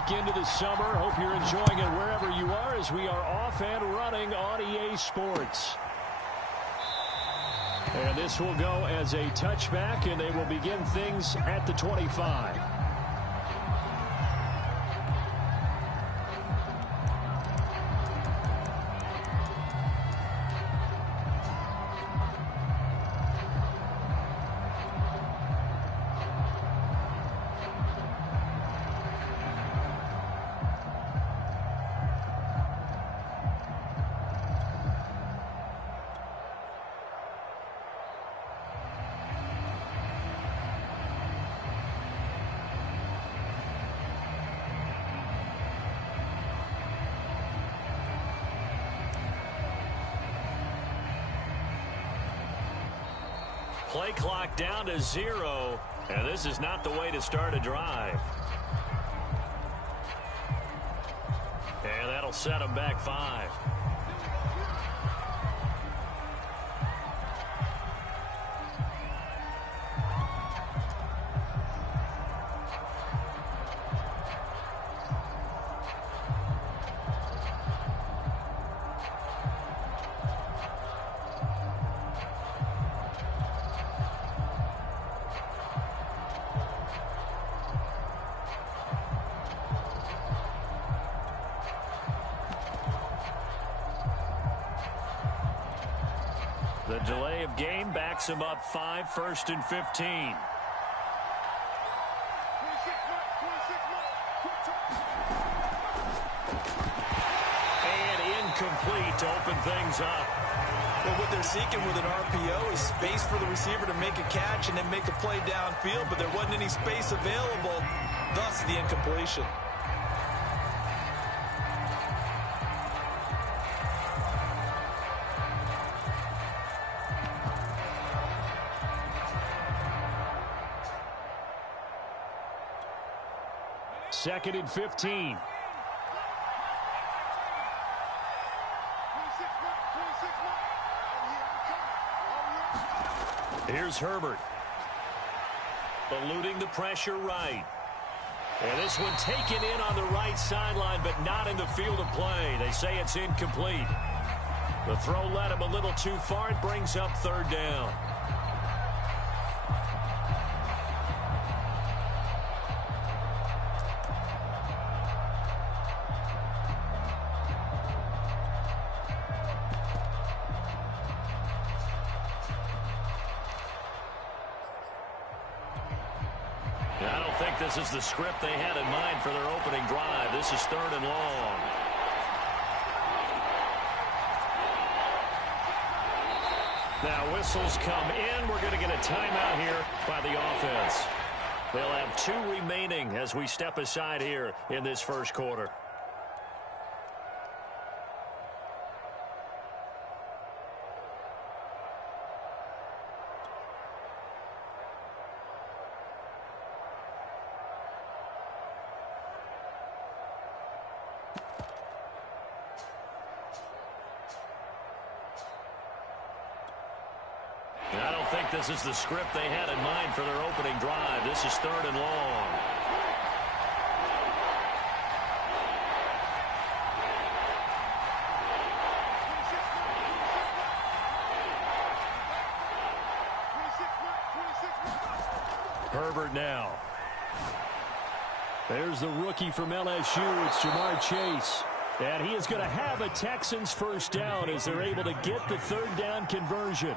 week into the summer. Hope you're enjoying it wherever you are as we are off and running on EA Sports. And this will go as a touchback, and they will begin things at the 25. Play clock down to 0, and this is not the way to start a drive. And that'll set them back 5. The delay of game backs him up 5, 1st and 15. And incomplete to open things up. Well, what they're seeking with an RPO is space for the receiver to make a catch and then make a play downfield, but there wasn't any space available, thus the incompletion. Second and 15. Here's Herbert. Eluding the pressure right. And this one taken in on the right sideline, but not in the field of play. They say it's incomplete. The throw led him a little too far. It brings up 3rd down. This is the script they had in mind for their opening drive. This is 3rd and long. Now whistles come in. We're going to get a timeout here by the offense. They'll have 2 remaining as we step aside here in this first quarter. I don't think this is the script they had in mind for their opening drive. This is 3rd and long. Herbert now. There's the rookie from LSU. It's Jamar Chase. And he is going to have a Texans first down as they're able to get the 3rd down conversion.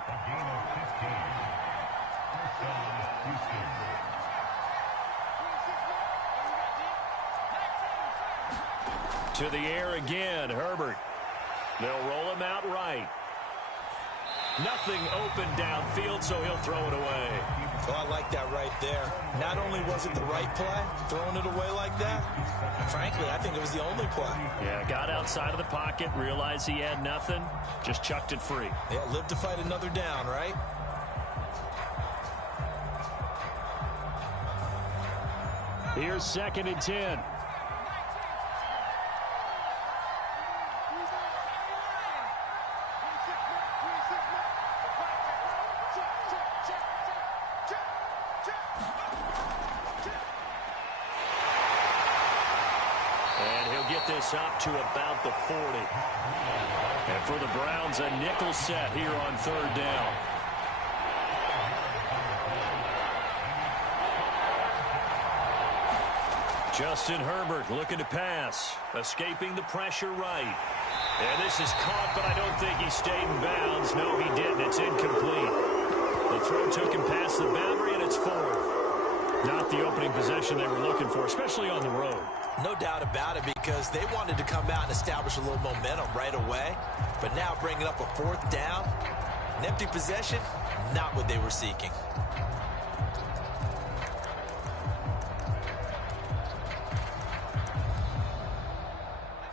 To the air again, Herbert. They'll roll him out right. Nothing open downfield, so he'll throw it away. Oh, I like that right there. Not only was it the right play, throwing it away like that, frankly, I think it was the only play. Yeah, got outside of the pocket, realized he had nothing, just chucked it free. Yeah, live to fight another down, right? Here's 2nd and 10. this up to about the 40. And for the Browns, a nickel set here on third down. Justin Herbert looking to pass, escaping the pressure right. And this is caught, but I don't think he stayed in bounds. No, he didn't. It's incomplete. The throw took him past the boundary, and it's fourth. Not the opening possession they were looking for, especially on the road. No doubt about it, because they wanted to come out and establish a little momentum right away. But now bringing up a fourth down, an empty possession, not what they were seeking.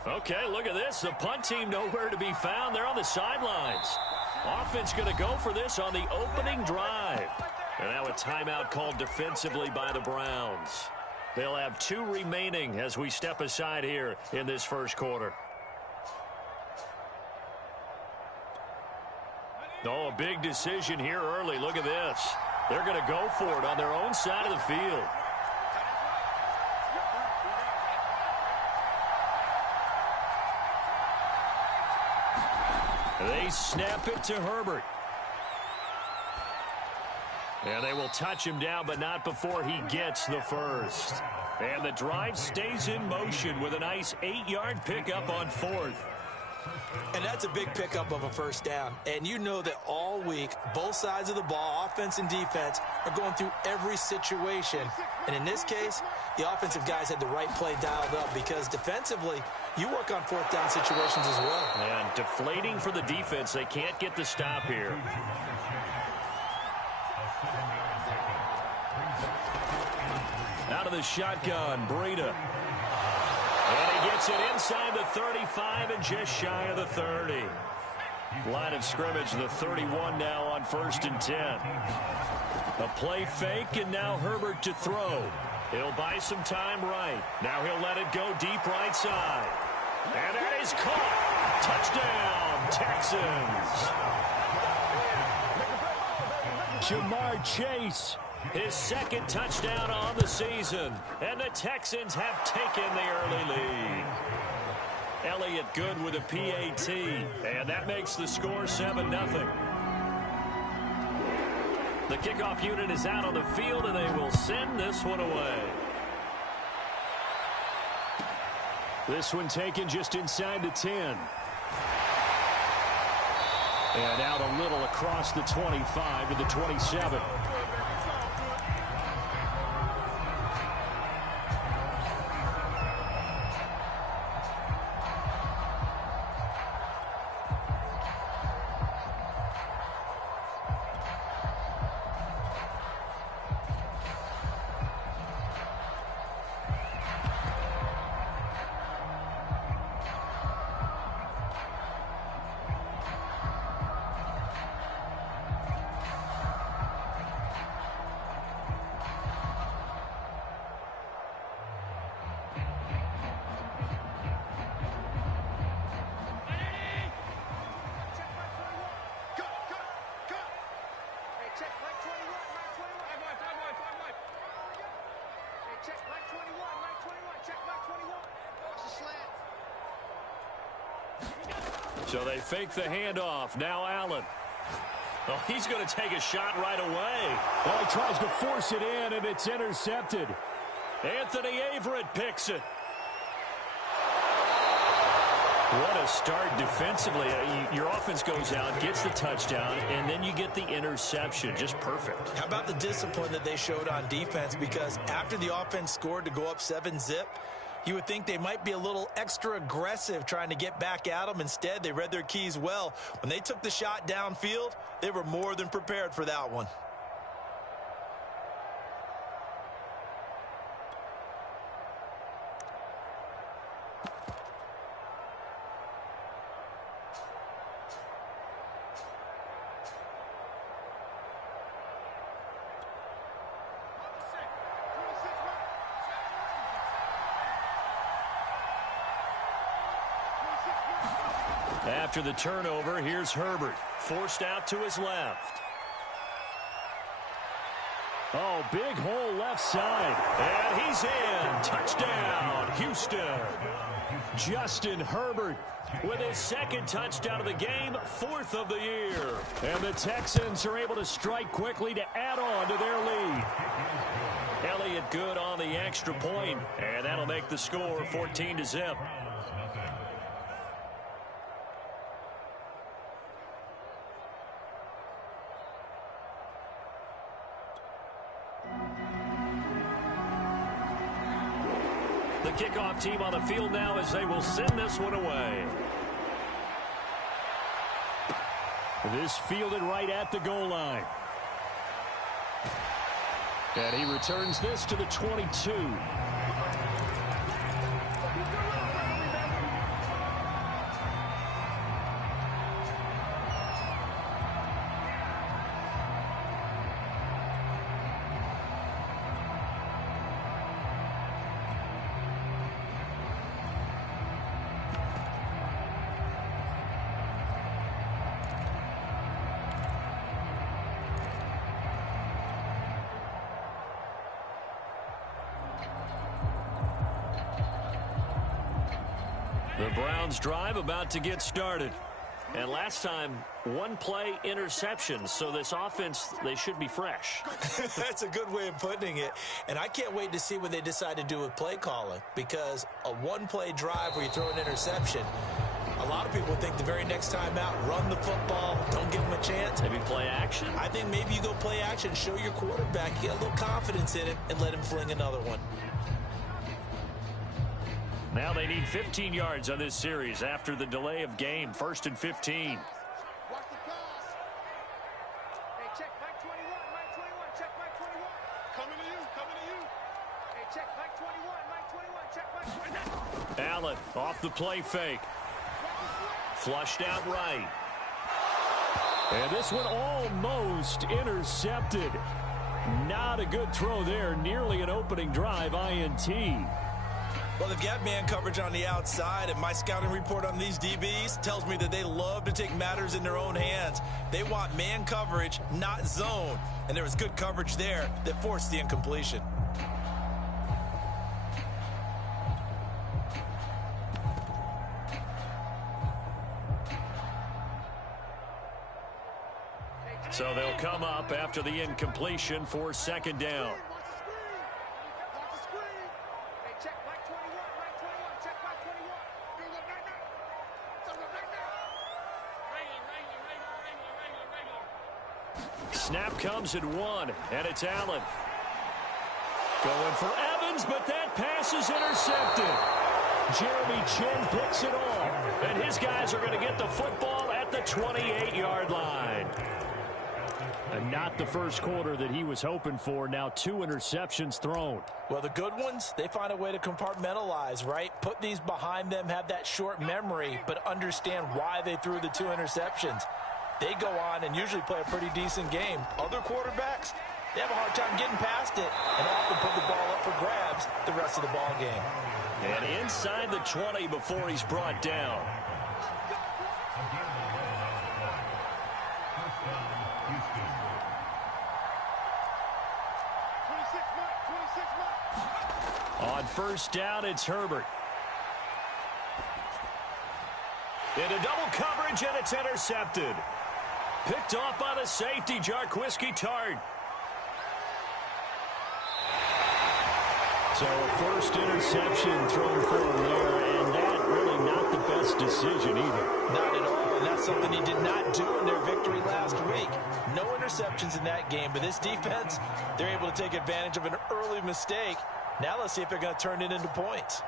Okay, look at this. The punt team nowhere to be found. They're on the sidelines. Offense going to go for this on the opening drive. And now a timeout called defensively by the Browns. They'll have 2 remaining as we step aside here in this first quarter. Oh, a big decision here early. Look at this. They're going to go for it on their own side of the field. They snap it to Herbert. And they will touch him down, but not before he gets the first. And the drive stays in motion with a nice 8-yard pickup on fourth. And that's a big pickup of a first down. And you know that all week, both sides of the ball, offense and defense, are going through every situation. And in this case, the offensive guys had the right play dialed up, because defensively, you work on fourth down situations as well. And deflating for the defense. They can't get the stop here. Out of the shotgun, Breida. And he gets it inside the 35 and just shy of the 30. Line of scrimmage, the 31 now on 1st and 10. A play fake, and now Herbert to throw. He'll buy some time right. Now he'll let it go deep right side. And that is caught. Touchdown, Texans. Jamar Chase, his second touchdown on the season. And the Texans have taken the early lead. Elliott good with a PAT. And that makes the score 7-0. The kickoff unit is out on the field, and they will send this one away. This one taken just inside the 10. And out a little across the 25 to the 27. So they fake the handoff. Now Allen. Oh, he's going to take a shot right away. Oh, he tries to force it in, and it's intercepted. Anthony Averett picks it. What a start defensively. Your offense goes out, gets the touchdown, and then you get the interception. Just perfect. How about the discipline that they showed on defense? Because after the offense scored to go up 7-zip, you would think they might be a little extra aggressive trying to get back at them. Instead, they read their keys well. When they took the shot downfield, they were more than prepared for that one. After the turnover, here's Herbert, forced out to his left. Oh, big hole left side. And he's in. Touchdown, Houston. Justin Herbert with his second touchdown of the game, fourth of the year. And the Texans are able to strike quickly to add on to their lead. Elliott good on the extra point, and that'll make the score 14-0. The kickoff team on the field now as they will send this one away. This fielded right at the goal line. And he returns this to the 22. The Browns drive about to get started. And last time, one play interception. So this offense, they should be fresh. That's a good way of putting it. And I can't wait to see what they decide to do with play calling. Because a one-play drive where you throw an interception, a lot of people think the very next time out, run the football, don't give them a chance. Maybe play action? I think maybe you go play action, show your quarterback, get a little confidence in him, and let him fling another one. Now they need 15 yards on this series after the delay of game. 1st and 15. Watch the pass. Hey, check Mike 21. Mike 21. Check Mike 21. Coming to you. Coming to you. Hey, check Mike 21. Mike 21. Check Mike 21. Allen off the play fake. Flushed out right. And this one almost intercepted. Not a good throw there. Nearly an opening drive INT. Well, they've got man coverage on the outside, and my scouting report on these DBs tells me that they love to take matters in their own hands. They want man coverage, not zone. And there was good coverage there that forced the incompletion. So they'll come up after the incompletion for 2nd down. Snap comes at 1, and it's Allen. Going for Evans, but that pass is intercepted. Jeremy Chinn picks it off, and his guys are going to get the football at the 28-yard line. And not the first quarter that he was hoping for. Now 2 interceptions thrown. Well, the good ones, they find a way to compartmentalize, right? Put these behind them, have that short memory, but understand why they threw the 2 interceptions. They go on and usually play a pretty decent game. Other quarterbacks, they have a hard time getting past it and often put the ball up for grabs the rest of the ball game. And inside the 20 before he's brought down. On 1st down, it's Herbert. Into double coverage, and it's intercepted. Picked off by the safety, Jarquiski Tart. So a first interception thrown for him there, and that really not the best decision either. Not at all, and that's something he did not do in their victory last week. No interceptions in that game, but this defense, they're able to take advantage of an early mistake. Now let's see if they're going to turn it into points.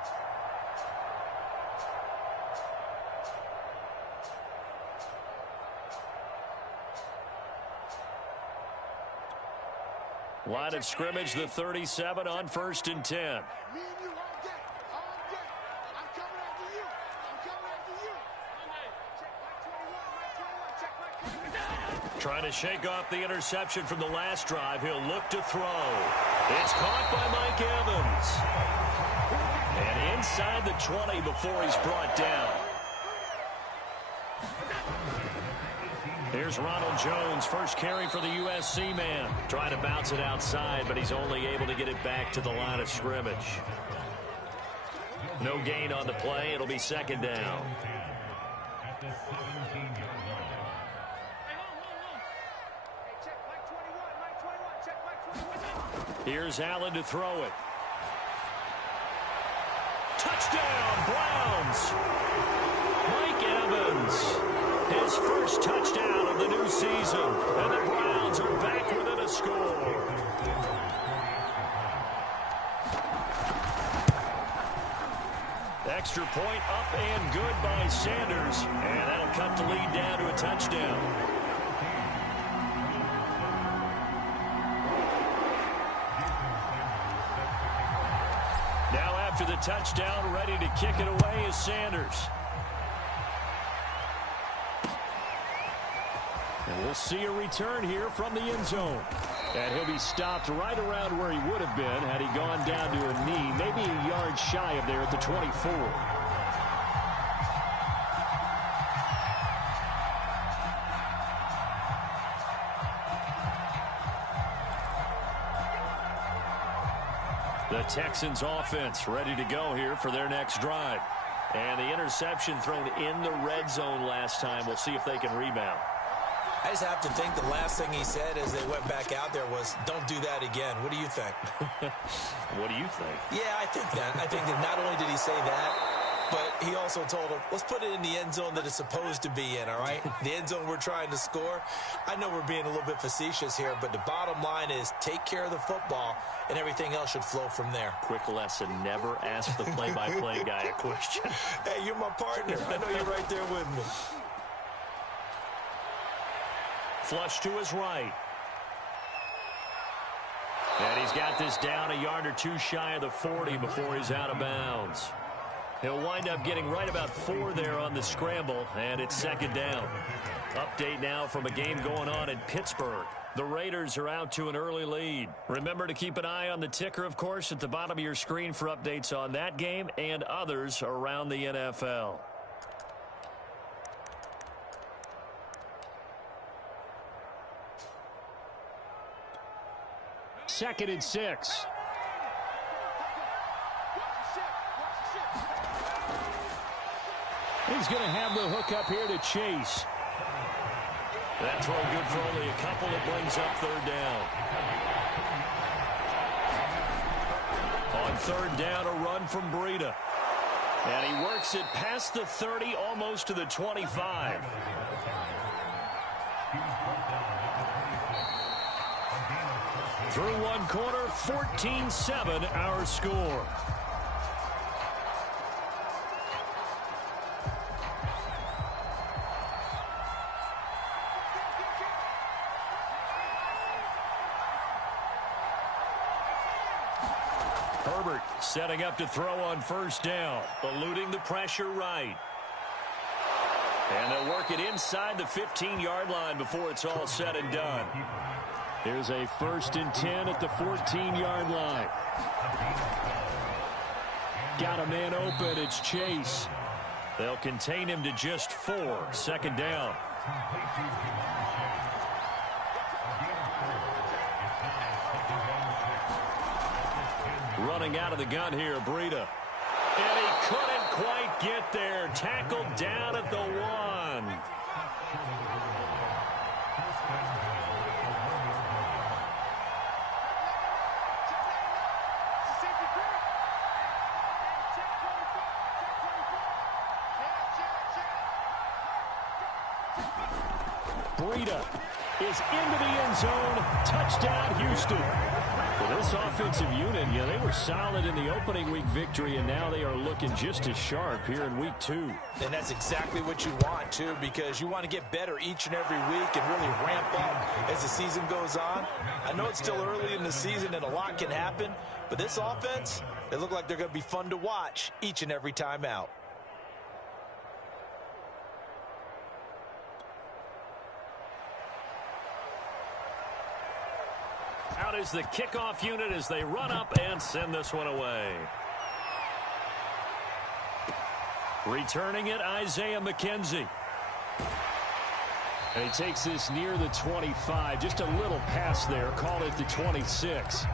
Line of scrimmage, the 37 on 1st and 10. Me and you all day. All day. I'm coming after you. I'm coming after you. Check Mike 21. Mike 21. Check Mike 21. Trying to shake off the interception from the last drive. He'll look to throw. It's caught by Mike Evans. And inside the 20 before he's brought down. Here's Ronald Jones, first carry for the USC man. Trying to bounce it outside, but he's only able to get it back to the line of scrimmage. No gain on the play. It'll be second down. Here's Allen to throw it. Touchdown, Browns. Mike Evans, his first touchdown of the new season. And the Browns are back within a score. Extra point up and good by Sanders. And that'll cut the lead down to a touchdown. Now after the touchdown, ready to kick it away is Sanders. And we'll see a return here from the end zone. And he'll be stopped right around where he would have been had he gone down to a knee, maybe a yard shy of there at the 24. The Texans offense ready to go here for their next drive. And the interception thrown in the red zone last time. We'll see if they can rebound. I just have to think the last thing he said as they went back out there was, don't do that again. What do you think? What do you think? Yeah, I think that. I think that not only did he say that, but he also told him, let's put it in the end zone that it's supposed to be in, all right? The end zone we're trying to score. I know we're being a little bit facetious here, but the bottom line is take care of the football, and everything else should flow from there. Quick lesson, never ask the play-by-play guy a question. Hey, you're my partner. I know you're right there with me. Flush to his right. And he's got this down a yard or two shy of the 40 before he's out of bounds. He'll wind up getting right about 4 there on the scramble, and it's second down. Update now from a game going on in Pittsburgh. The Raiders are out to an early lead. Remember to keep an eye on the ticker, of course, at the bottom of your screen for updates on that game and others around the NFL. Second and 6. He's going to have the hook up here to Chase. That throw good for only a couple. It brings up third down. On third down, a run from Breida. And he works it past the 30, almost to the 25. Through one quarter, 14-7 our score. Herbert setting up to throw on first down, eluding the pressure right. And they'll work it inside the 15-yard line before it's all said and done. Here's a 1st and 10 at the 14-yard line. Got a man open. It's Chase. They'll contain him to just 4. Second down. Running out of the gun here, Breida. And he couldn't quite get there. Tackled down at the 1. Breida is into the end zone. Touchdown, Houston. For this offensive unit, yeah, they were solid in the opening week victory, and now they are looking just as sharp here in week 2. And that's exactly what you want, too, because you want to get better each and every week and really ramp up as the season goes on. I know it's still early in the season and a lot can happen, but this offense, they look like they're going to be fun to watch each and every time out. Out is the kickoff unit as they run up and send this one away. Returning it, Isaiah McKenzie. And he takes this near the 25, just a little past there, call it the 26.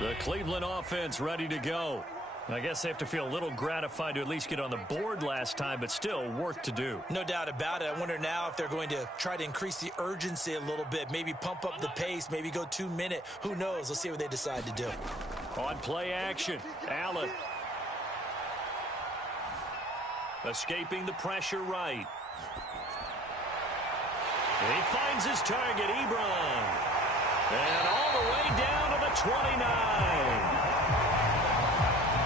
The Cleveland offense ready to go. I guess they have to feel a little gratified to at least get on the board last time, but still work to do. No doubt about it. I wonder now if they're going to try to increase the urgency a little bit, maybe pump up the pace, maybe go 2-minute. Who knows? Let's see what they decide to do. On play action, Allen. Escaping the pressure right. He finds his target, Ebron. And all the way down to the 29.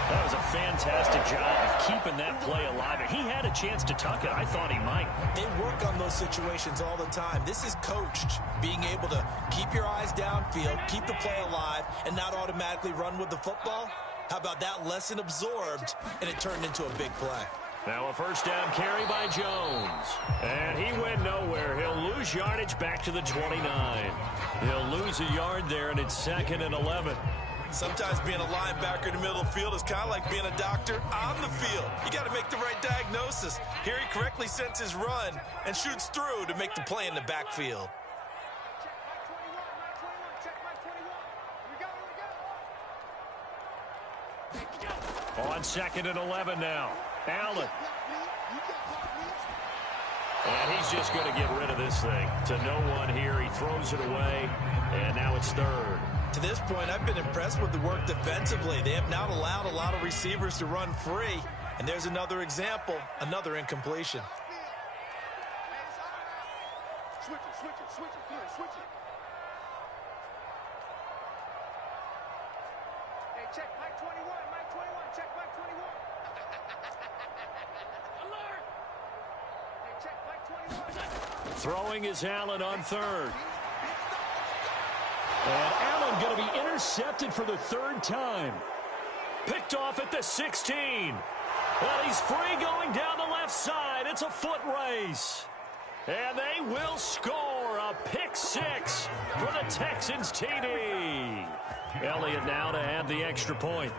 That was a fantastic job of keeping that play alive. He had a chance to tuck it. I thought he might. They work on those situations all the time. This is coached, being able to keep your eyes downfield, keep the play alive, and not automatically run with the football. How about that lesson absorbed, and it turned into a big play. Now a first down carry by Jones. And he went nowhere. He'll lose yardage back to the 29. He'll lose a yard there, and it's 2nd and 11. Sometimes being a linebacker in the middle of the field is kind of like being a doctor on the field. You got to make the right diagnosis. Here he correctly sends his run and shoots through to make the play in the backfield. On 2nd and 11 now. Allen. And he's just going to get rid of this thing. To no one here. He throws it away. And now it's 3rd. To this point, I've been impressed with the work defensively. They have not allowed a lot of receivers to run free. And there's another example, another incompletion. Switch it, clear, switch it. Hey, check Mike 21, check Mike 21. Alert! Hey, check Mike 21. Throwing is Allen on 3rd. And Allen going to be intercepted for the 3rd time. Picked off at the 16. Well, he's free going down the left side. It's a foot race. And they will score a pick 6 for the Texans TD. Elliott now to add the extra point.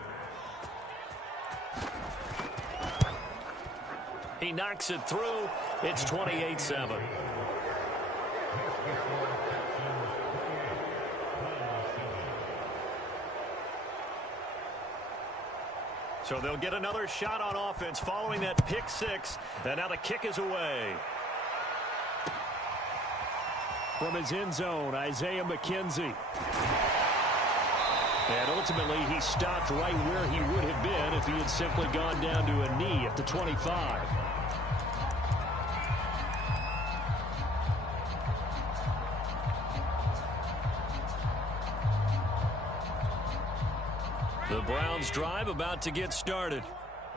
He knocks it through. It's 28-7. So they'll get another shot on offense following that pick 6. And now the kick is away. From his end zone, Isaiah McKenzie. And ultimately, he stopped right where he would have been if he had simply gone down to a knee at the 25. The Browns drive about to get started.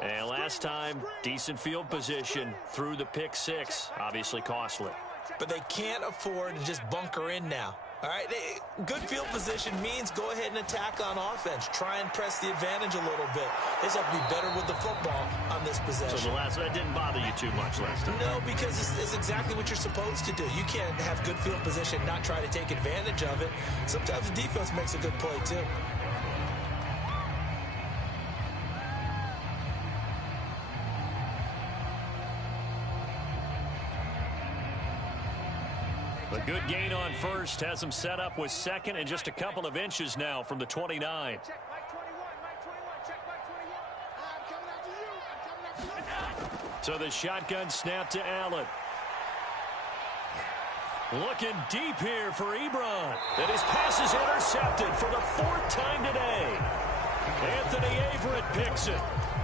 And last time, decent field position through the pick 6. Obviously costly. But they can't afford to just bunker in now. All right, good field position means go ahead and attack on offense. Try and press the advantage a little bit. They just have to be better with the football on this possession. So that didn't bother you too much last time? No, because it's exactly what you're supposed to do. You can't have good field position and not try to take advantage of it. Sometimes the defense makes a good play, too. A good gain on 1st has him set up with 2nd and just a couple of inches now from the 29. Check Mike 21, check Mike 21. I'm coming after you. So the shotgun snap to Allen. Looking deep here for Ebron. And his pass is intercepted for the 4th time today. Anthony Averett picks it.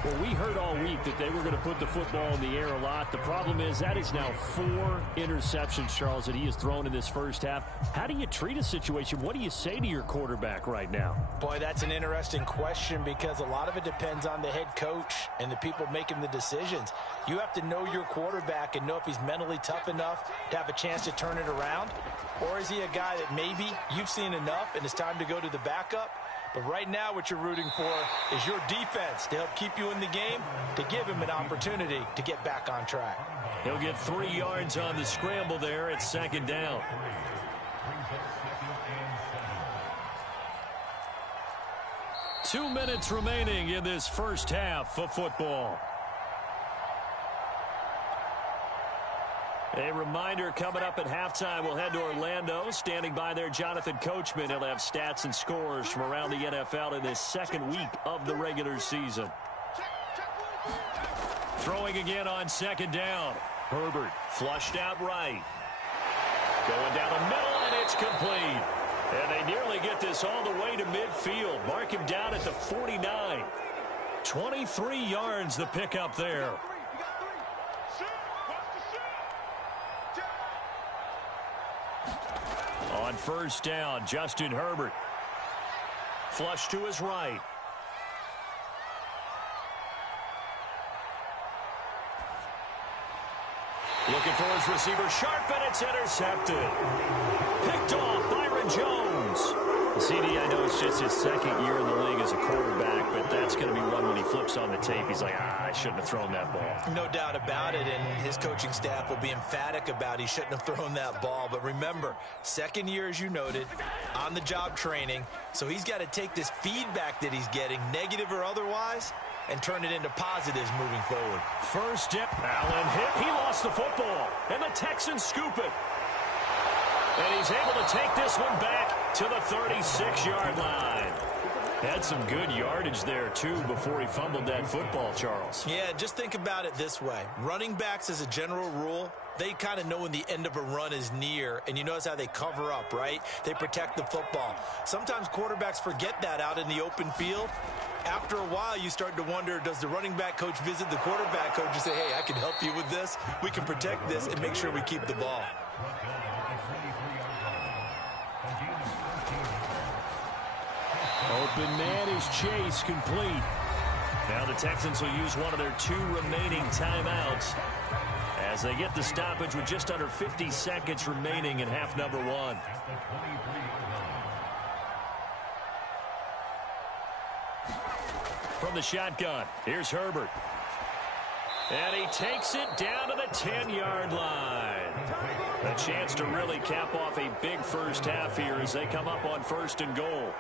Well, we heard all week that they were going to put the football in the air a lot. The problem is that is now 4 interceptions, Charles, that he has thrown in this first half. How do you treat a situation? What do you say to your quarterback right now? Boy, that's an interesting question because a lot of it depends on the head coach and the people making the decisions. You have to know your quarterback and know if he's mentally tough enough to have a chance to turn it around. Or is he a guy that maybe you've seen enough and it's time to go to the backup? But right now what you're rooting for is your defense to help keep you in the game, to give him an opportunity to get back on track. He'll get 3 yards on the scramble there at second down. Two minutes remaining in this first half of football. A reminder, coming up at halftime, we'll head to Orlando. Standing by there, Jonathan Coachman. He'll have stats and scores from around the NFL in this second week of the regular season. Throwing again on second down. Herbert flushed out right. Going down the middle, and it's complete. And they nearly get this all the way to midfield. Mark him down at the 49. 23 yards the pickup there. On first down, Justin Herbert. Flush to his right. Looking for his receiver, sharp, and it's intercepted. Picked off, Byron Jones. CD, I know it's just his second year in the league as a quarterback, but that's going to be one when he flips on the tape. He's like, I shouldn't have thrown that ball. No doubt about it, and his coaching staff will be emphatic about he shouldn't have thrown that ball. But remember, second year, as you noted, on-the-job training, so he's got to take this feedback that he's getting, negative or otherwise, and turn it into positives moving forward. First step, Allen hit. He lost the football, and the Texans scoop it. And he's able to take this one back to the 36-yard line. Had some good yardage there, too, before he fumbled that football, Charles. Yeah, just think about it this way. Running backs, as a general rule, they kind of know when the end of a run is near, and you notice how they cover up, right? They protect the football. Sometimes quarterbacks forget that out in the open field. After a while, you start to wonder, does the running back coach visit the quarterback coach and say, hey, I can help you with this? We can protect this and make sure we keep the ball. Open man is Chase, complete. Now the Texans will use one of their 2 remaining timeouts as they get the stoppage with just under 50 seconds remaining in half number 1. From the shotgun, here's Herbert. And he takes it down to the 10-yard line. A chance to really cap off a big first half here as they come up on 1st and goal.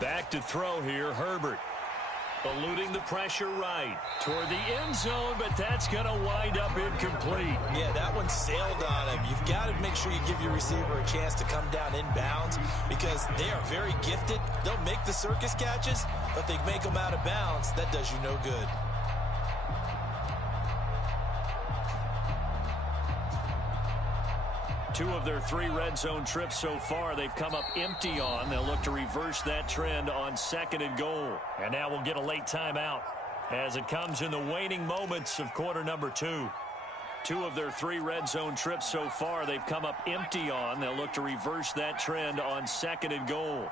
Back to throw here, Herbert. Eluding the pressure right toward the end zone, but that's going to wind up incomplete. Yeah, that one sailed on him. You've got to make sure you give your receiver a chance to come down inbounds because they are very gifted. They'll make the circus catches, but they make them out of bounds. That does you no good. Two of their 3 red zone trips so far, they've come up empty on. They'll look to reverse that trend on 2nd and goal. And now we'll get a late timeout as it comes in the waning moments of quarter number 2. 2 of their 3 red zone trips so far, they've come up empty on. They'll look to reverse that trend on 2nd and goal.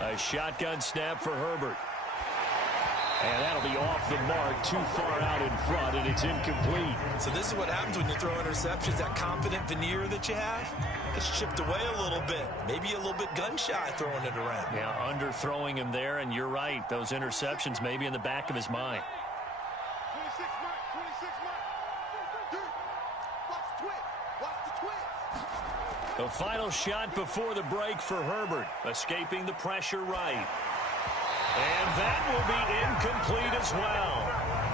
A shotgun snap for Herbert. And that'll be off the mark, too far out in front, and it's incomplete. So this is what happens when you throw interceptions. That confident veneer that you have, it's chipped away a little bit. Maybe a little bit gun-shy throwing it around. Yeah, underthrowing him there, and you're right. Those interceptions may be in the back of his mind. 26 mark. Watch the twist. Watch the twist. The final shot before the break for Herbert, escaping the pressure right. And that will be incomplete as well.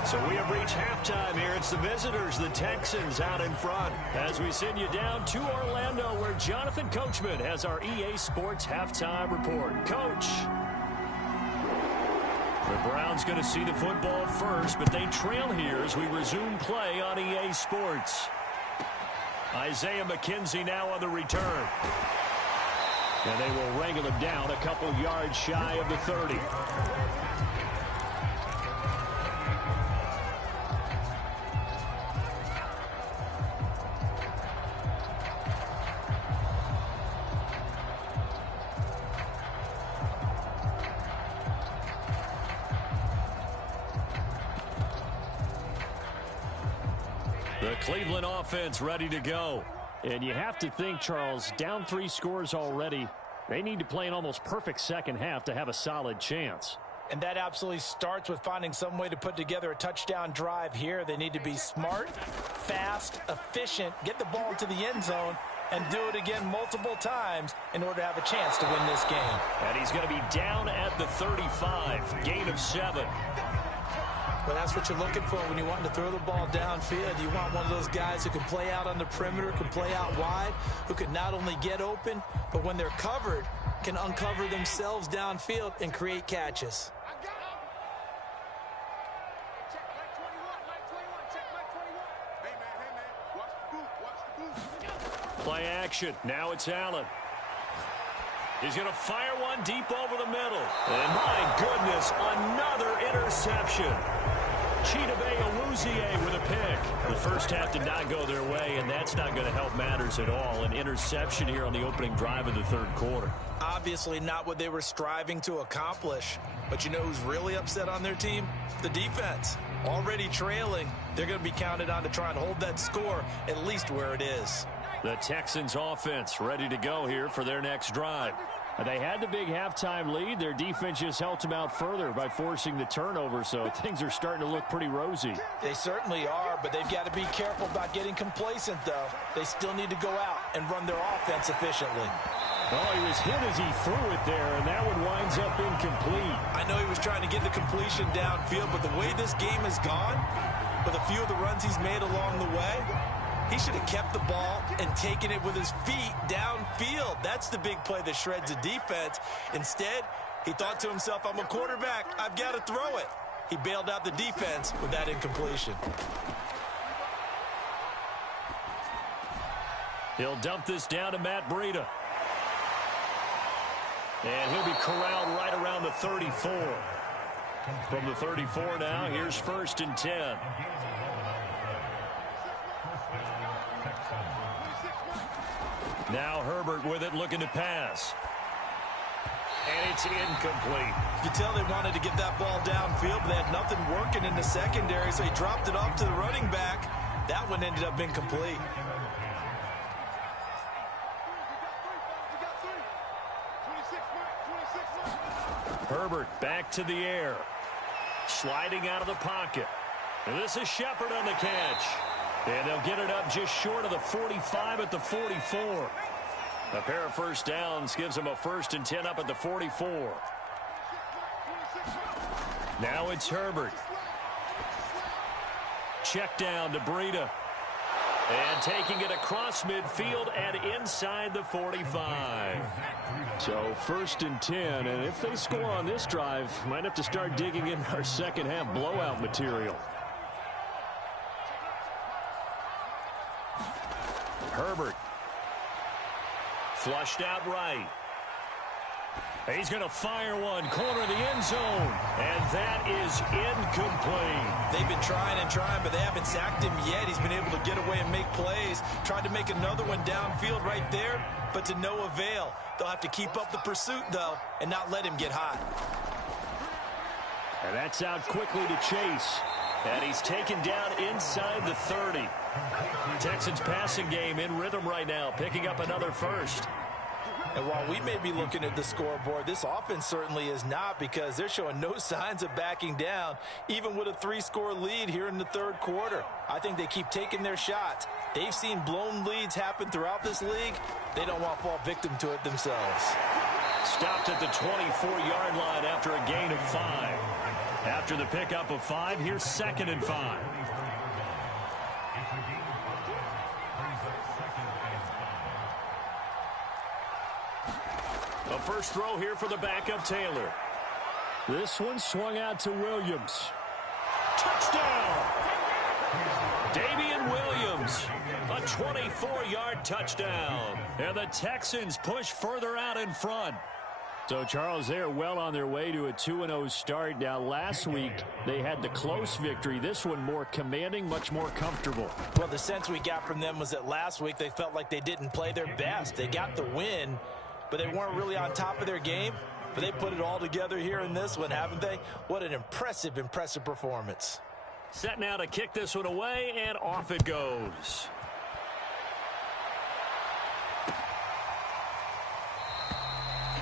So we have reached halftime here. It's the visitors, the Texans, out in front. As we send you down to Orlando, where Jonathan Coachman has our EA Sports halftime report. Coach. The Browns going to see the football first, but they trail here as we resume play on EA Sports. Isaiah McKenzie now on the return. And they will wrangle him down a couple yards shy of the 30. The Cleveland offense ready to go. And you have to think, Charles, down 3 scores already. They need to play an almost perfect second half to have a solid chance. And that absolutely starts with finding some way to put together a touchdown drive here. They need to be smart, fast, efficient, get the ball into the end zone, and do it again multiple times in order to have a chance to win this game. And he's going to be down at the 35, gain of 7. But that's what you're looking for when you want to throw the ball downfield. You want one of those guys who can play out on the perimeter, can play out wide, who can not only get open, but when they're covered, can uncover themselves downfield and create catches. Play action. Now it's Allen. He's going to fire one deep over the middle. And my goodness, another interception. Chidobe Awuzie with a pick. The first half did not go their way, and that's not going to help matters at all. An interception here on the opening drive of the third quarter. Obviously not what they were striving to accomplish. But you know who's really upset on their team? The defense. Already trailing, they're going to be counted on to try and hold that score at least where it is. The Texans offense ready to go here for their next drive. They had the big halftime lead. Their defense just helped them out further by forcing the turnover, so things are starting to look pretty rosy. They certainly are, but they've got to be careful about getting complacent, though. They still need to go out and run their offense efficiently. Oh, he was hit as he threw it there, and that one winds up incomplete. I know he was trying to get the completion downfield, but the way this game has gone, with a few of the runs he's made along the way, he should have kept the ball and taken it with his feet downfield. That's the big play that shreds the defense. Instead, he thought to himself, I'm a quarterback. I've got to throw it. He bailed out the defense with that incompletion. He'll dump this down to Matt Breida. And he'll be corralled right around the 34. From the 34 now, here's 1st and 10. Now Herbert with it, looking to pass. And it's incomplete. You tell they wanted to get that ball downfield, but they had nothing working in the secondary, so he dropped it off to the running back. That one ended up incomplete. Herbert back to the air. Sliding out of the pocket. And this is Shepard on the catch. And they'll get it up just short of the 45 at the 44. A pair of first downs gives them a 1st and 10 up at the 44. Now it's Herbert. Check down to Breida. And taking it across midfield and inside the 45. So 1st and 10, and if they score on this drive, might have to start digging in our second half blowout material. Herbert. Flushed out right. He's going to fire one, corner of the end zone, and that is incomplete. They've been trying and trying, but they haven't sacked him yet. He's been able to get away and make plays. Tried to make another one downfield right there, but to no avail. They'll have to keep up the pursuit, though, and not let him get hot. And that's out quickly to Chase. And he's taken down inside the 30. Texans passing game in rhythm right now, picking up another 1st. And while we may be looking at the scoreboard, this offense certainly is not, because they're showing no signs of backing down, even with a 3-score lead here in the third quarter. I think they keep taking their shots. They've seen blown leads happen throughout this league. They don't want to fall victim to it themselves. Stopped at the 24-yard line after a gain of 5. After the pickup of 5, here's 2nd and 5. A first throw here for the backup Taylor. This one swung out to Williams. Touchdown! Damian Williams, a 24-yard touchdown. And the Texans push further out in front. So, Charles, they're well on their way to a 2-0 start. Now, last week, they had the close victory. This one more commanding, much more comfortable. Well, the sense we got from them was that last week they felt like they didn't play their best. They got the win, but they weren't really on top of their game. But they put it all together here in this one, haven't they? What an impressive, impressive performance. Set now to kick this one away, and off it goes.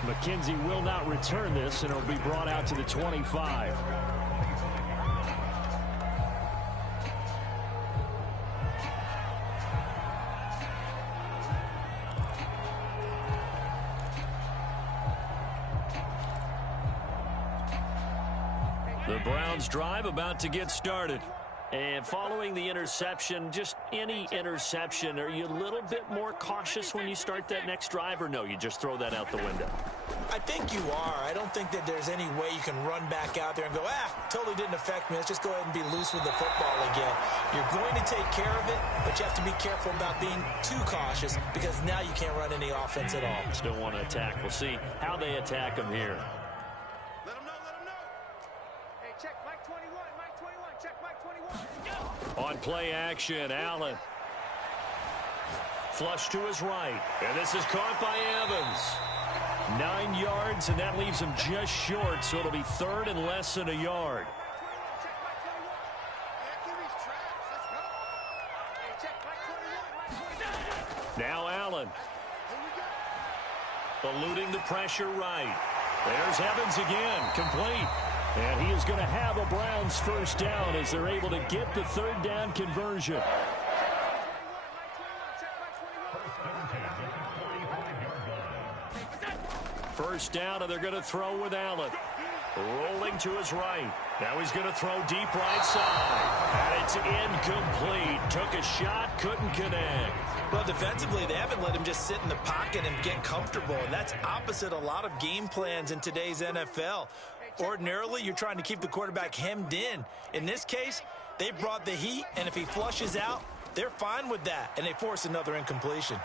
McKenzie will not return this, and it'll be brought out to the 25. The Browns drive about to get started. And following the interception, just any interception, are you a little bit more cautious when you start that next drive, or no, you just throw that out the window? I think you are. I don't think that there's any way you can run back out there and go, totally didn't affect me. Let's just go ahead and be loose with the football again. You're going to take care of it, but you have to be careful about being too cautious because now you can't run any offense at all. Still want to attack. We'll see how they attack them here. Let them know, let them know. Hey, check Mike 21, Mike 21, check Mike 21. On play action, Allen. Flush to his right. And this is caught by Evans. 9 yards, and that leaves him just short, so it'll be third and less than a yard. Now Allen. Eluding the pressure right. There's Evans again, complete. And he is going to have a Browns first down as they're able to get the third down conversion. First down, and they're going to throw with Allen. Rolling to his right. Now he's going to throw deep right side. And it's incomplete. Took a shot, couldn't connect. Well, defensively, they haven't let him just sit in the pocket and get comfortable. And that's opposite a lot of game plans in today's NFL. Ordinarily, you're trying to keep the quarterback hemmed in. In this case, they brought the heat, and if he flushes out, they're fine with that, and they force another incompletion.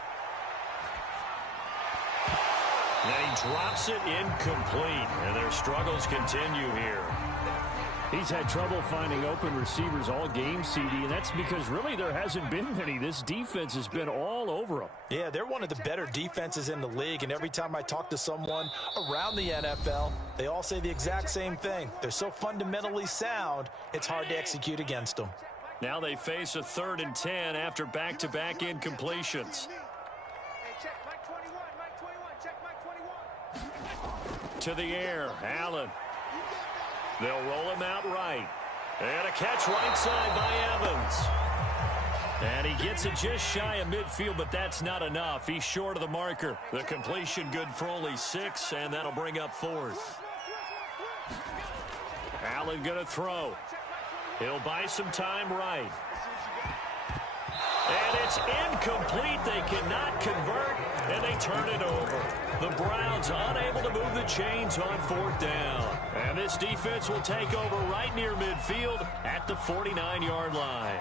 And he drops it incomplete, and their struggles continue here. He's had trouble finding open receivers all game, CD, and that's because really there hasn't been many. This defense has been all over them. Yeah, they're one of the better defenses in the league, and every time I talk to someone around the NFL, they all say the exact same thing. They're so fundamentally sound, it's hard to execute against them. Now they face a 3rd and 10 after back-to-back incompletions. To the air, Allen. They'll roll him out right. And a catch right side by Evans. And he gets it just shy of midfield, but that's not enough. He's short of the marker. The completion good for only 6, and that'll bring up 4th. Allen going to throw. He'll buy some time right. And it's incomplete. They cannot convert, and they turn it over. The Browns unable to move the chains on 4th down. And this defense will take over right near midfield at the 49-yard line.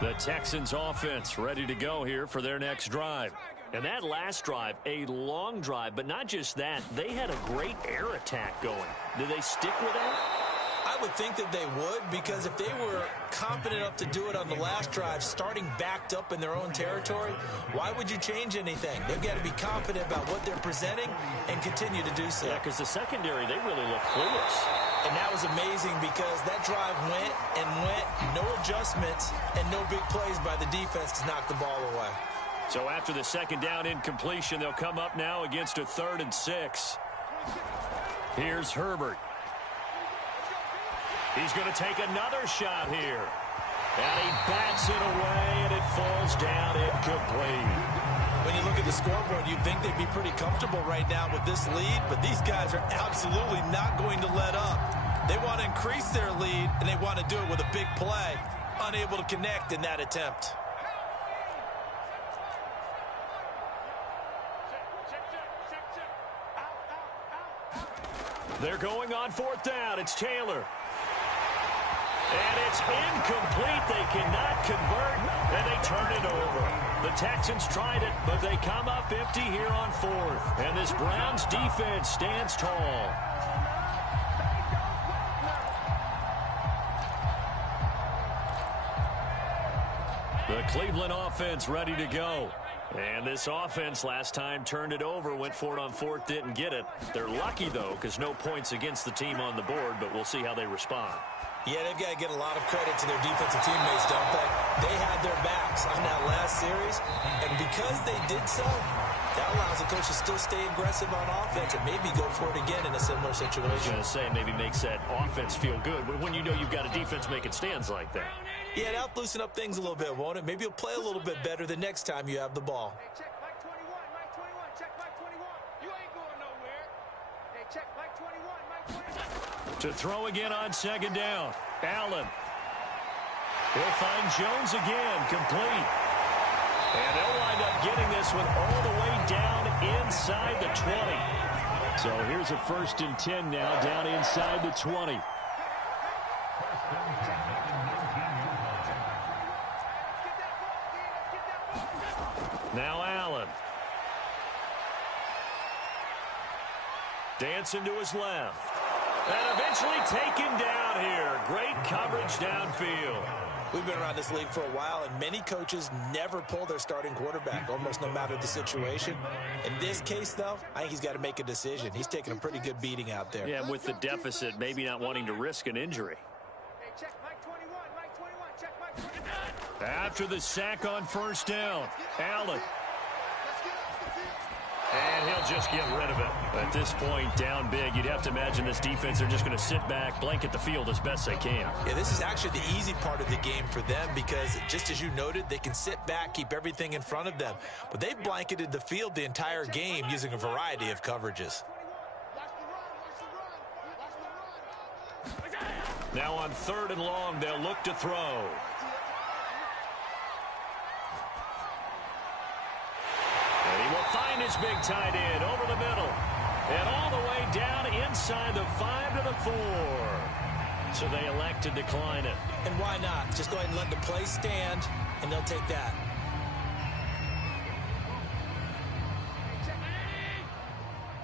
The Texans offense ready to go here for their next drive. And that last drive, a long drive, but not just that. They had a great air attack going. Do they stick with that? I would think that they would, because if they were confident enough to do it on the last drive, starting backed up in their own territory, why would you change anything? They've got to be confident about what they're presenting and continue to do so. Yeah, because the secondary, they really look clueless. And that was amazing because that drive went and went, no adjustments, and no big plays by the defense to knock the ball away. So after the 2nd down incompletion, they'll come up now against a 3rd and 6. Here's Herbert. He's going to take another shot here. And he bats it away, and it falls down incomplete. When you look at the scoreboard, you'd think they'd be pretty comfortable right now with this lead, but these guys are absolutely not going to let up. They want to increase their lead, and they want to do it with a big play. Unable to connect in that attempt. They're going on 4th down. It's Taylor. And it's incomplete. They cannot convert, and they turn it over. The Texans tried it, but they come up empty here on 4th. And this Browns defense stands tall. The Cleveland offense ready to go. And this offense last time turned it over, went for it on fourth, didn't get it. They're lucky, though, because no points against the team on the board, but we'll see how they respond. Yeah, they've got to get a lot of credit to their defensive teammates, don't they? They had their backs on that last series, and because they did so, that allows the coach to still stay aggressive on offense and maybe go for it again in a similar situation. I was going to say, maybe makes that offense feel good when you know you've got a defense making stands like that. Yeah, that'll loosen up things a little bit, won't it? Maybe you'll play a little bit better the next time you have the ball. Hey, check Mike 21, Mike 21, check Mike 21. You ain't going nowhere. Hey, check Mike 21, Mike 21. To throw again on second down. Allen. He'll find Jones again, complete. And they'll wind up getting this one all the way down inside the 20. So here's a 1st and 10 now, down inside the 20. Now Allen. Dancing to his left. And eventually taken down here. Great coverage downfield. We've been around this league for a while, and many coaches never pull their starting quarterback, almost no matter the situation. In this case, though, I think he's got to make a decision. He's taking a pretty good beating out there. Yeah, with the deficit, maybe not wanting to risk an injury. Hey, check Mike 21, Mike 21, check Mike 21. After the sack on 1st down, Allen. And he'll just get rid of it. At this point, down big, you'd have to imagine this defense, they're just going to sit back, blanket the field as best they can. Yeah, this is actually the easy part of the game for them because, just as you noted, they can sit back, keep everything in front of them. But they've blanketed the field the entire game using a variety of coverages. Now on 3rd and long, they'll look to throw. And he will find his big tight end over the middle. And all the way down inside the 5 to the 4. So they elect to decline it. And why not? Just go ahead and let the play stand, and they'll take that.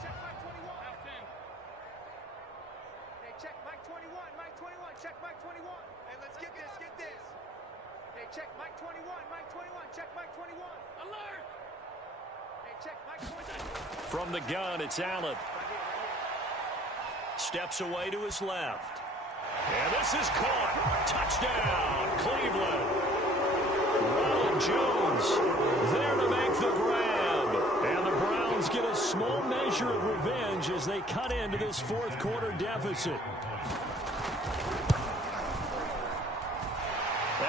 Check Mike 21. Hey, check Mike 21, Mike 21, check Mike 21. Hey, let's get this, get this. Hey, check Mike 21, Mike 21, check Mike 21. Alert! Hey, check Mike 21. From the gun, it's Allen. Steps away to his left. And this is caught. Touchdown, Cleveland. Ronald Jones there to make the grab. And the Browns get a small measure of revenge as they cut into this 4th quarter deficit.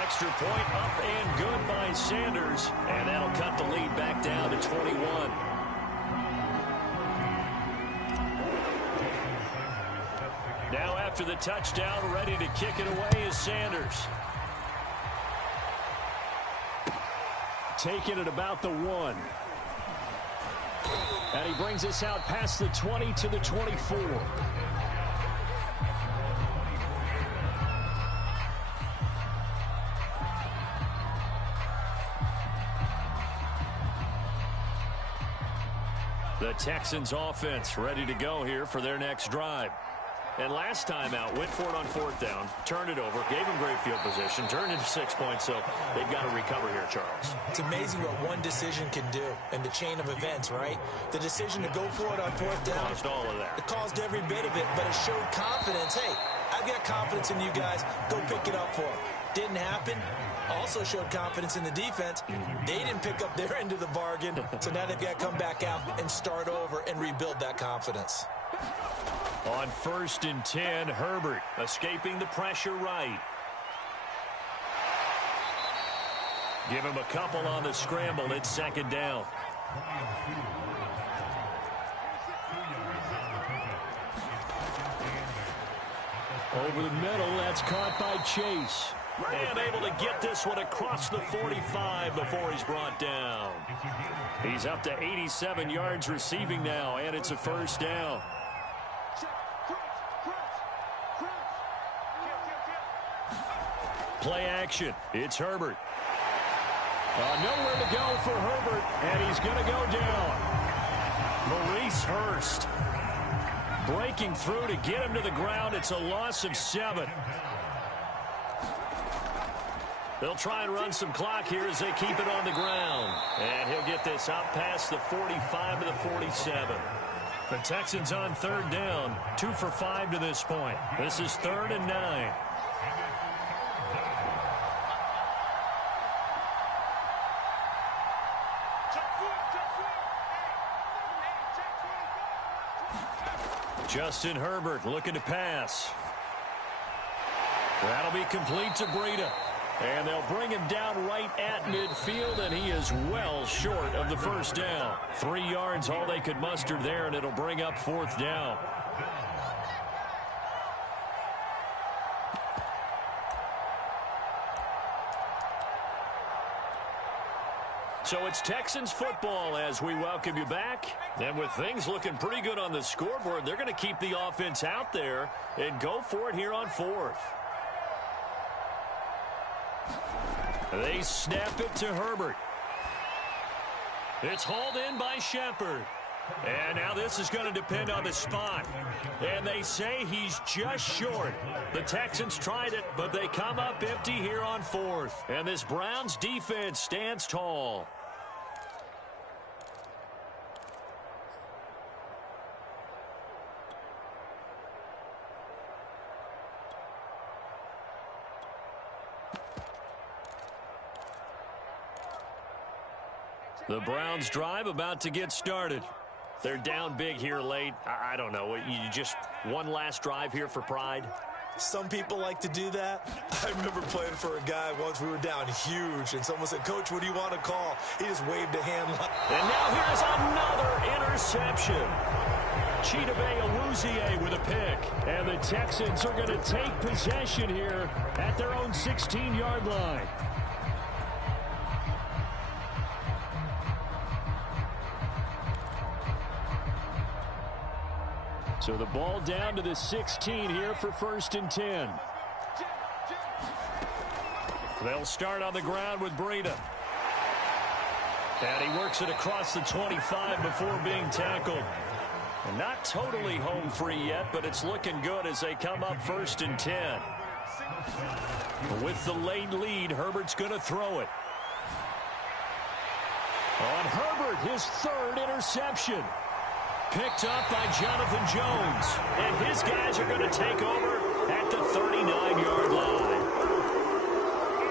Extra point up and good by Sanders. And that'll cut the lead back down to 21. Now after the touchdown, ready to kick it away is Sanders. Taking it about the 1. And he brings us out past the 20 to the 24. The Texans offense ready to go here for their next drive. And last time out, went for it on 4th down, turned it over, gave him great field position, turned into 6 points, so they've got to recover here, Charles. It's amazing what one decision can do in the chain of events, right? The decision to go for it on 4th down. Caused all of that. It caused every bit of it, but it showed confidence. Hey, I've got confidence in you guys. Go pick it up for them. Didn't happen. Also showed confidence in the defense. They didn't pick up their end of the bargain, so now they've got to come back out and start over and rebuild that confidence. On 1st and 10, Herbert escaping the pressure right. Give him a couple on the scramble. It's 2nd down. Over the middle, that's caught by Chase. And able to get this one across the 45 before he's brought down. He's up to 87 yards receiving now, and it's a 1st down. Play action. It's Herbert. Nowhere to go for Herbert, and he's going to go down. Maurice Hurst breaking through to get him to the ground. It's a loss of 7. They'll try and run some clock here as they keep it on the ground. And he'll get this out past the 45 to the 47. The Texans on third down, 2 for 5 to this point. This is 3rd and 9. Justin Herbert looking to pass. That'll be complete to Breida. And they'll bring him down right at midfield, and he is well short of the first down. 3 yards all they could muster there, and it'll bring up 4th down. So it's Texans football as we welcome you back. And with things looking pretty good on the scoreboard, they're going to keep the offense out there and go for it here on 4th. They snap it to Herbert. It's hauled in by Shepard. And now this is going to depend on the spot. And they say he's just short. The Texans tried it, but they come up empty here on 4th. And this Browns defense stands tall. The Browns drive about to get started. They're down big here late. I don't know. You just one last drive here for pride? Some people like to do that. I remember playing for a guy once. We were down huge, and someone said, "Coach, what do you want to call?" He just waved a hand. And now here's another interception. Chidobe Awuzie with a pick. And the Texans are going to take possession here at their own 16-yard line. So the ball down to the 16 here for 1st and 10. They'll start on the ground with Breida. And he works it across the 25 before being tackled. And not totally home free yet, but it's looking good as they come up 1st and 10. With the late lead, Herbert's going to throw it. On Herbert, his 3rd interception. Picked up by Jonathan Jones. And his guys are going to take over at the 39-yard line.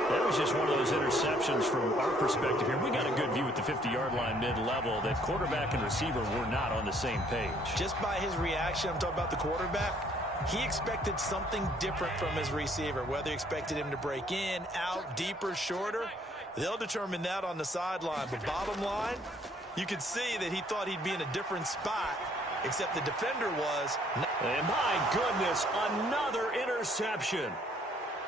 That was just one of those interceptions from our perspective here. We got a good view at the 50-yard line mid-level that quarterback and receiver were not on the same page. Just by his reaction, I'm talking about the quarterback, he expected something different from his receiver. Whether he expected him to break in, out, deeper, shorter, they'll determine that on the sideline. But bottom line, you could see that he thought he'd be in a different spot, except the defender was. And my goodness, another interception.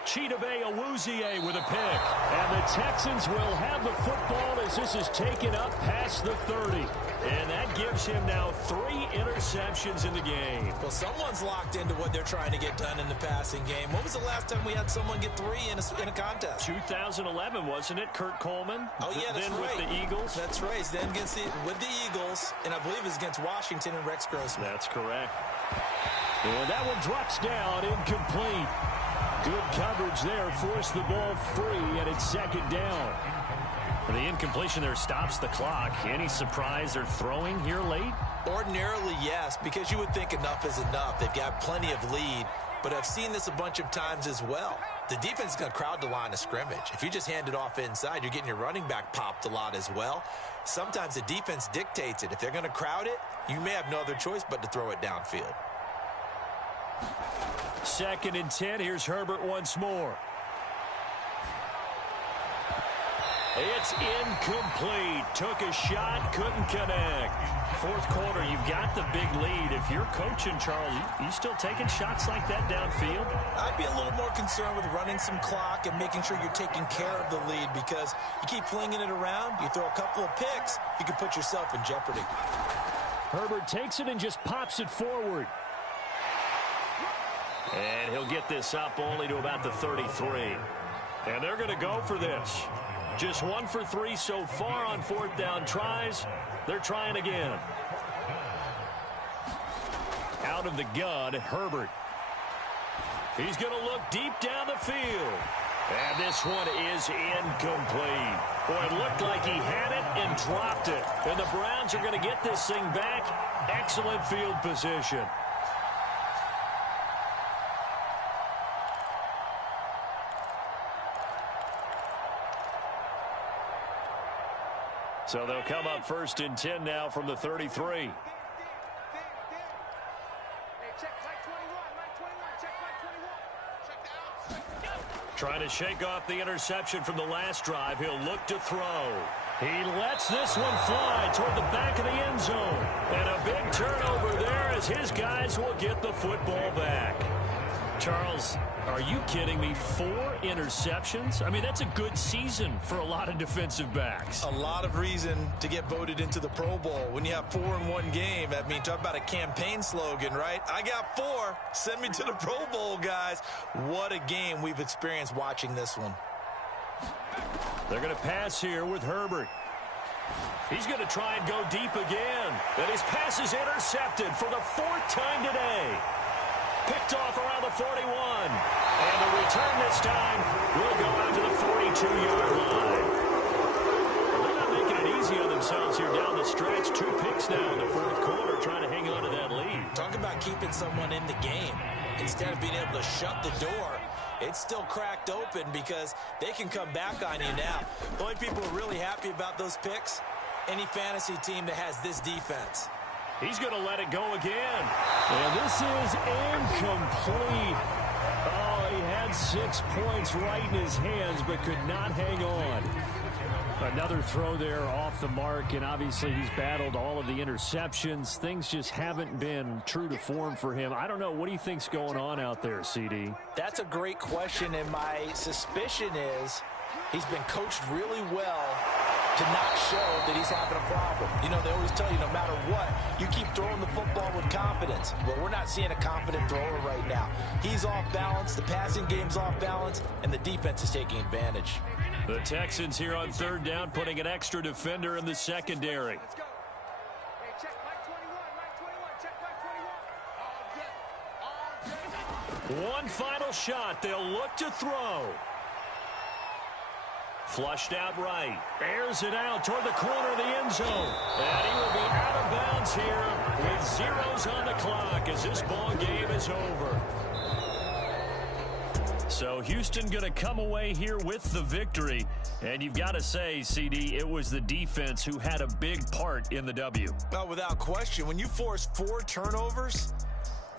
Chidobe Awuzie with a pick. And the Texans will have the football as this is taken up past the 30. And that gives him now 3 interceptions in the game. Well, someone's locked into what they're trying to get done in the passing game. When was the last time we had someone get 3 in a contest? 2011, wasn't it? Kurt Coleman. Oh, yeah, that's then right. With the Eagles. That's right. Then with the Eagles, and I believe it was against Washington and Rex Grossman. That's correct. And that one drops down, incomplete. Good coverage there, forced the ball free, and it's 2nd down. The incompletion there stops the clock. Any surprise they're throwing here late? Ordinarily, yes, because you would think enough is enough. They've got plenty of lead, but I've seen this a bunch of times as well. The defense is going to crowd the line of scrimmage. If you just hand it off inside, you're getting your running back popped a lot as well. Sometimes the defense dictates it. If they're going to crowd it, you may have no other choice but to throw it downfield. 2nd and 10. Here's Herbert once more. It's incomplete. Took a shot, couldn't connect. 4th quarter, you've got the big lead. If you're coaching, Charles, you still taking shots like that downfield? I'd be a little more concerned with running some clock and making sure you're taking care of the lead, because you keep flinging it around, you throw a couple of picks, you can put yourself in jeopardy. Herbert takes it and just pops it forward. And he'll get this up only to about the 33. And they're going to go for this. Just 1 for 3 so far on 4th down tries. They're trying again. Out of the gun, Herbert. He's going to look deep down the field. And this one is incomplete. Boy, it looked like he had it and dropped it. And the Browns are going to get this thing back. Excellent field position. So they'll come up 1st and 10 now from the 33. Trying to shake off the interception from the last drive. He'll look to throw. He lets this one fly toward the back of the end zone. And a big turnover there as his guys will get the football back. Charles, are you kidding me? 4 interceptions? I mean, that's a good season for a lot of defensive backs. A lot of reason to get voted into the Pro Bowl. When you have 4 in one game, I mean, talk about a campaign slogan, right? I got 4. Send me to the Pro Bowl, guys. What a game we've experienced watching this one. They're going to pass here with Herbert. He's going to try and go deep again. And his pass is intercepted for the 4th time today. Picked off around the 41. And the return this time will go out to the 42-yard line. They're not making it easy on themselves here down the stretch. 2 picks now in the 4th quarter, trying to hang on to that lead. Talk about keeping someone in the game. Instead of being able to shut the door, it's still cracked open because they can come back on you now. The only people who are really happy about those picks, any fantasy team that has this defense. He's going to let it go again. And this is incomplete. Oh, he had 6 points right in his hands, but could not hang on. Another throw there off the mark, and obviously he's battled all of the interceptions. Things just haven't been true to form for him. I don't know. What do you think's going on out there, CD? That's a great question, and my suspicion is he's been coached really well to not show that he's having a problem. You know, they always tell you no matter what, you keep throwing the football with confidence. Well, we're not seeing a confident thrower right now. He's off balance, the passing game's off balance, and the defense is taking advantage. The Texans here on 3rd down, putting an extra defender in the secondary. Let's go. Hey, check Mike 21, Mike 21, check Mike 21. All day. One final shot. They'll look to throw. Flushed out right. Airs it out toward the corner of the end zone. And he will be out of bounds here with zeros on the clock as this ball game is over. So Houston going to come away here with the victory. And you've got to say, CD, it was the defense who had a big part in the W. Well, without question, when you force 4 turnovers,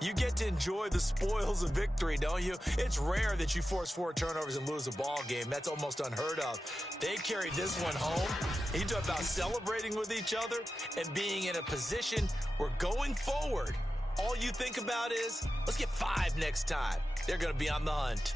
you get to enjoy the spoils of victory, don't you? It's rare that you force 4 turnovers and lose a ball game. That's almost unheard of. They carried this one home. You talk about celebrating with each other and being in a position where going forward, all you think about is, let's get 5 next time. They're going to be on the hunt.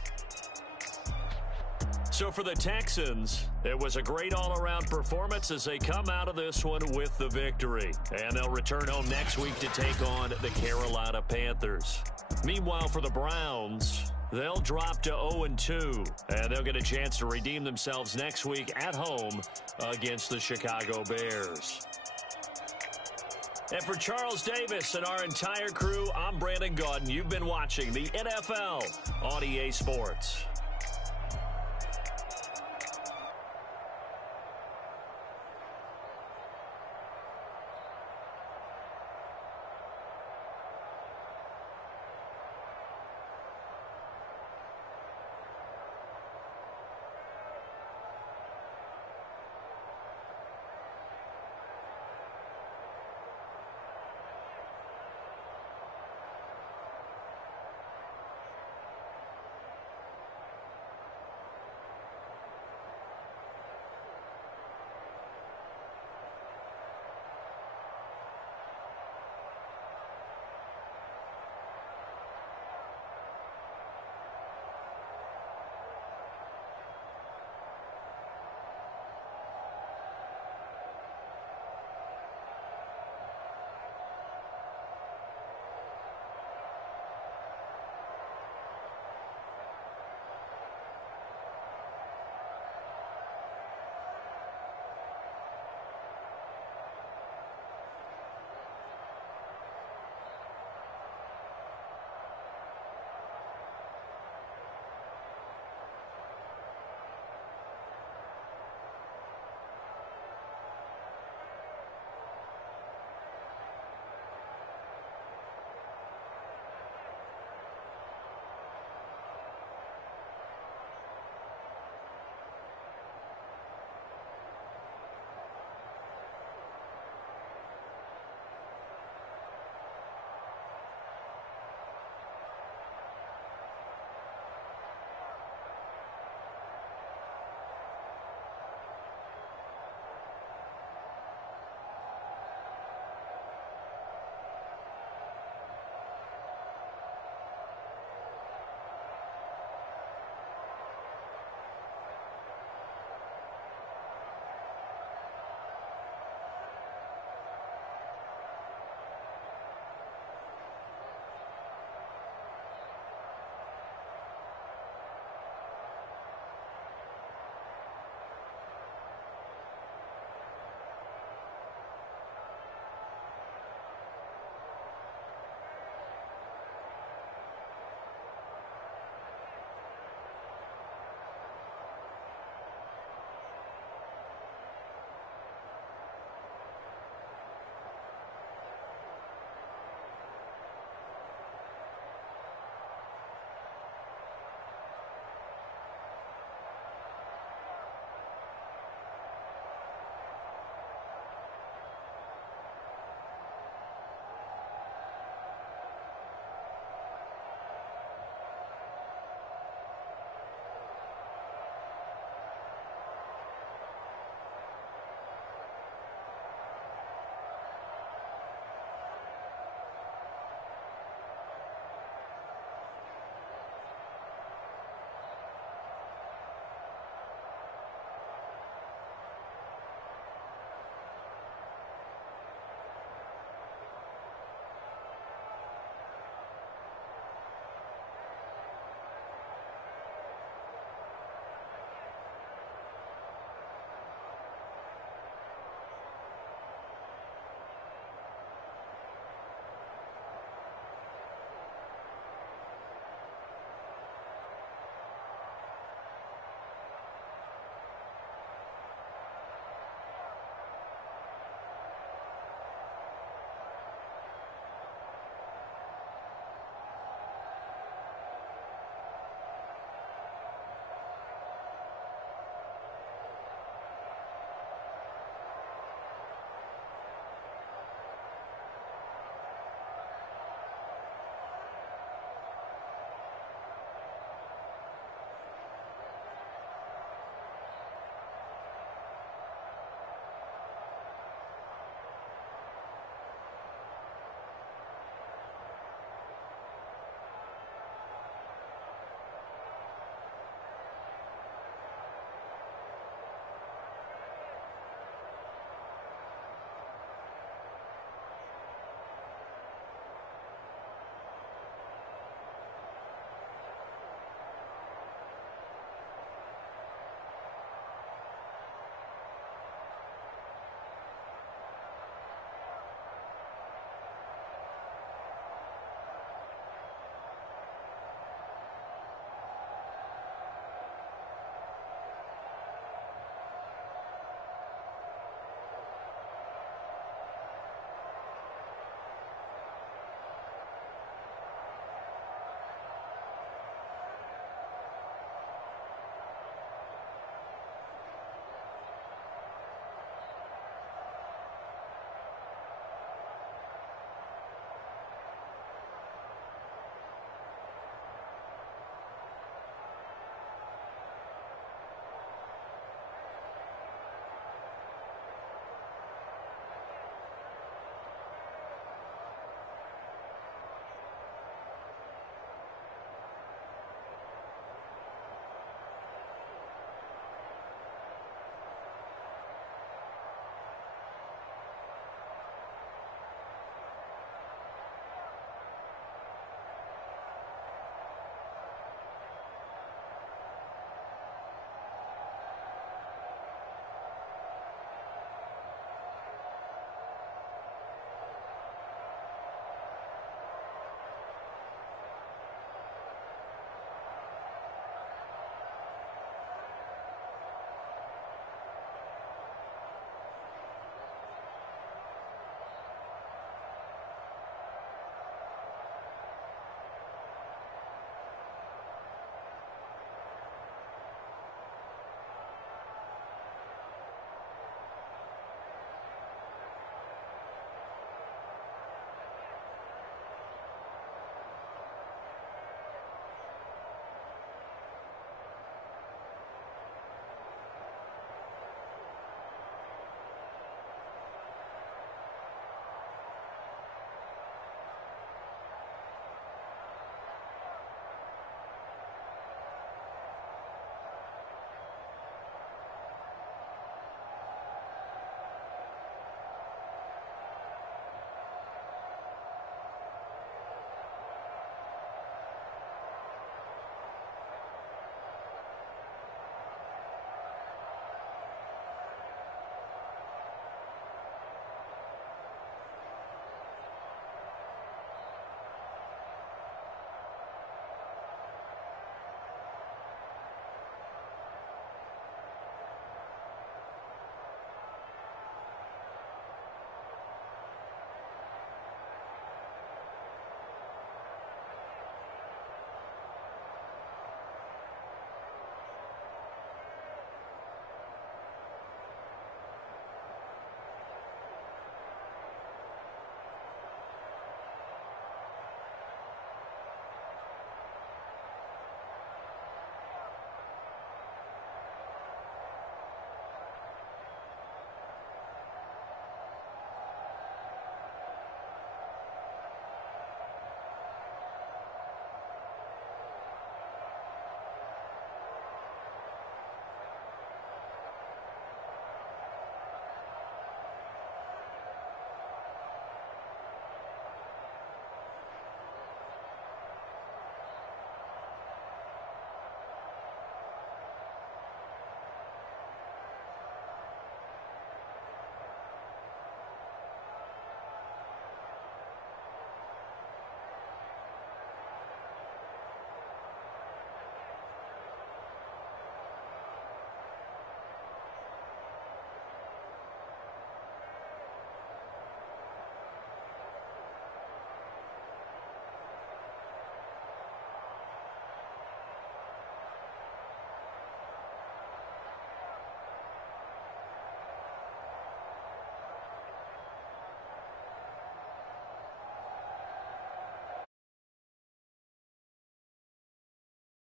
So for the Texans, it was a great all-around performance as they come out of this one with the victory. And they'll return home next week to take on the Carolina Panthers. Meanwhile, for the Browns, they'll drop to 0-2. And they'll get a chance to redeem themselves next week at home against the Chicago Bears. And for Charles Davis and our entire crew, I'm Brandon Gaudin. You've been watching the NFL on EA Sports.